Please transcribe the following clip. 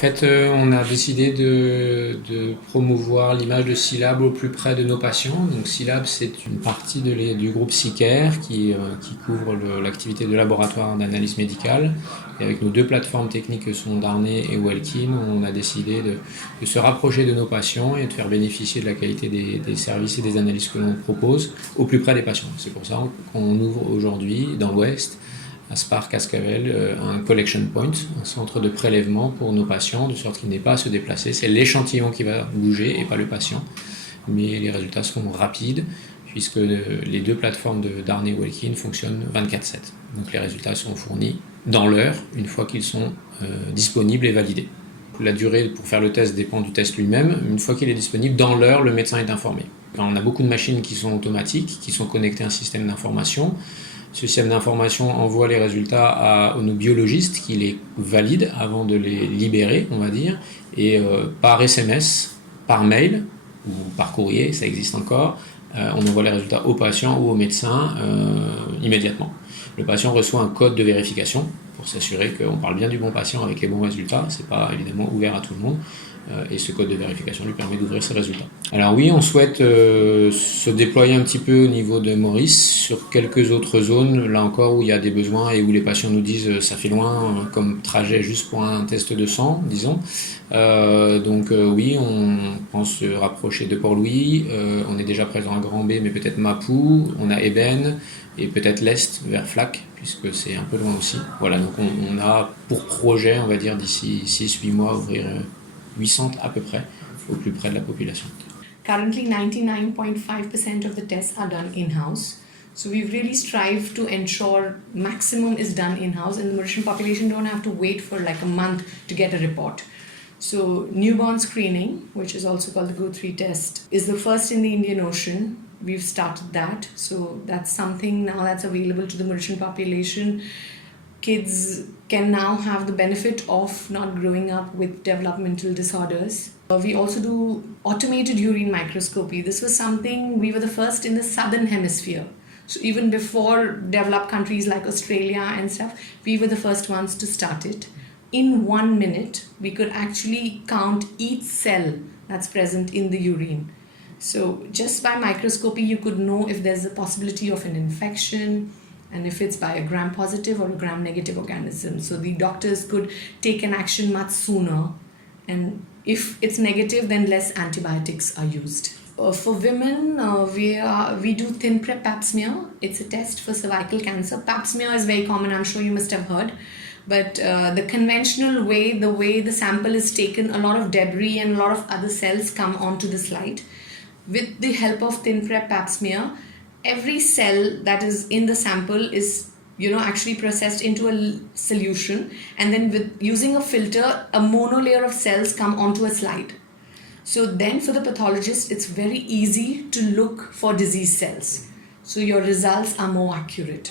fait, on a décidé de promouvoir l'image de Scilab au plus près de nos patients. Donc Scilab, c'est une partie du groupe Sicare qui couvre l'activité de laboratoire d'analyse médicale. Et avec nos deux plateformes techniques que sont Darnay et Welkin, on a décidé de se rapprocher de nos patients et de faire bénéficier de la qualité des services et des analyses que l'on propose au plus près des patients. C'est pour ça qu'on ouvre aujourd'hui dans l'Ouest, à Spar-Cascavel, un collection point, un centre de prélèvement pour nos patients, de sorte qu'il n'ait pas à se déplacer. C'est l'échantillon qui va bouger et pas le patient. Mais les résultats seront rapides, puisque les deux plateformes de Darnay et Welkin fonctionnent 24/7. Donc les résultats seront fournis dans l'heure, une fois qu'ils sont disponibles et validés. La durée pour faire le test dépend du test lui-même. Une fois qu'il est disponible, dans l'heure, le médecin est informé. On a beaucoup de machines qui sont automatiques, qui sont connectées à un système d'information. Ce système d'information envoie les résultats à nos biologistes qui les valident avant de les libérer, on va dire, et par SMS, par mail ou par courrier, ça existe encore, on envoie les résultats au patient ou au médecin immédiatement. Le patient reçoit un code de vérification pour s'assurer qu'on parle bien du bon patient avec les bons résultats. Ce n'est pas évidemment ouvert à tout le monde. Et ce code de vérification lui permet d'ouvrir ses résultats. Alors oui, on souhaite se déployer un petit peu au niveau de Maurice sur quelques autres zones, là encore où il y a des besoins et où les patients nous disent ça fait loin comme trajet juste pour un test de sang, disons. Oui, on pense se rapprocher de Port-Louis, on est déjà présent à Grand-B, mais peut-être Mapou, on a Eben et peut-être l'Est vers Flac, puisque c'est un peu loin aussi. Voilà, donc on a pour projet, on va dire d'ici 6-8 mois, ouvrir 800 à peu près, au plus près de la population. Currently, 99.5% of the tests are done in-house. So we've really strived to ensure maximum is done in-house, and the Mauritian population don't have to wait for like a month to get a report. So newborn screening, which is also called the GO3 test, is the first in the Indian Ocean. We've started that. So that's something now that's available to the Mauritian population. Kids can now have the benefit of not growing up with developmental disorders. We also do automated urine microscopy. This was something we were the first in the southern hemisphere. So even before developed countries like Australia and stuff, we were the first ones to start it. In 1 minute, we could actually count each cell that's present in the urine. So just by microscopy, you could know if there's a possibility of an infection, and if it's by a gram-positive or a gram-negative organism. So the doctors could take an action much sooner, and if it's negative, then less antibiotics are used. For women, we do thin prep pap smear. It's a test for cervical cancer. Pap smear is very common, I'm sure you must have heard. But the conventional way, the way the sample is taken, a lot of debris and a lot of other cells come onto the slide. With the help of thin prep pap smear, every cell that is in the sample is actually processed into a solution, and then with using a filter, a monolayer of cells come onto a slide. So then for the pathologist, it's very easy to look for disease cells. So your results are more accurate.